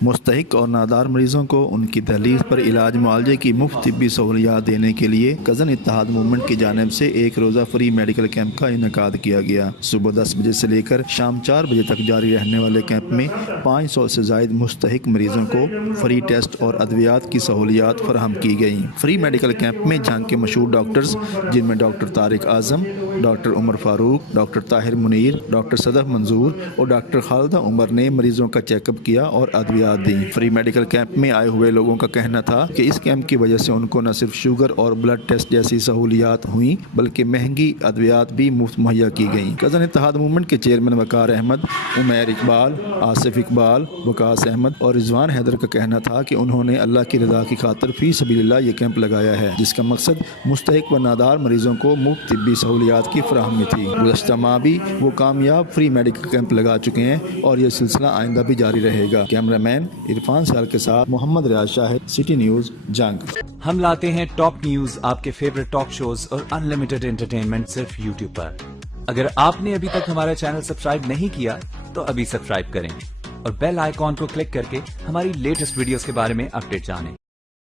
मुस्तहिक और नादार मरीजों को उनकी दहलीज पर इलाज मुआवजे की मुफ्त तिब्बी सहूलियात देने के लिए कज़न इत्तेहाद मूवमेंट की जानिब से एक रोज़ा फ्री मेडिकल कैंप का इनेकाद किया गया। सुबह 10 बजे से लेकर शाम 4 बजे तक जारी रहने वाले कैंप में 500 से ज़ायद मुस्तहिक मरीजों को फ्री टेस्ट और अद्वियात की सहूलियात फराहम की गई। फ्री मेडिकल कैंप में जहां के मशहूर डॉक्टर्स जिनमें doctor Tariq Azam, doctor Umar Farooq, doctor Tahir Munir, doctor Sadaf Manzoor और डॉक्टर खालिदा उमर ने मरीजों का चेकअप किया और अद्वियात दी। फ्री मेडिकल कैंप में आए हुए लोगों का कहना था कि इस कैंप की वजह से उनको न सिर्फ शुगर और ब्लड टेस्ट जैसी सहूलियात हुई बल्कि महंगी अद्वियात भी मुफ्त मुहैया की गई। कज़न इत्तेहाद मूवमेंट के चेयरमैन वकार अहमद, उमैर इकबाल, आसिफ इकबाल, वकास अहमद और रिजवान हैदर का कहना था कि उन्होंने अल्लाह की रज़ा की खातिर फी सबीलिल्लाह ये कैंप लगाया है जिसका मकसद मुस्तहिक व नादार मरीजों को मुफ्त तिब्बी सहूलियात की फराहमी थी। गुज़श्ता माह भी वो कामयाब फ्री मेडिकल कैंप लगा चुके हैं और ये सिलसिला आइंदा भी जारी रहेगा। कैमरामैन इरफान साल के साथ मोहम्मद रियाज शाहिद, सिटी न्यूज़, जंग। हम लाते हैं टॉप न्यूज, आपके फेवरेट टॉक शोज और अनलिमिटेड एंटरटेनमेंट सिर्फ यूट्यूब पर। अगर आपने अभी तक हमारा चैनल सब्सक्राइब नहीं किया तो अभी सब्सक्राइब करें और बेल आइकॉन को क्लिक करके हमारी लेटेस्ट वीडियोस के बारे में अपडेट जानें।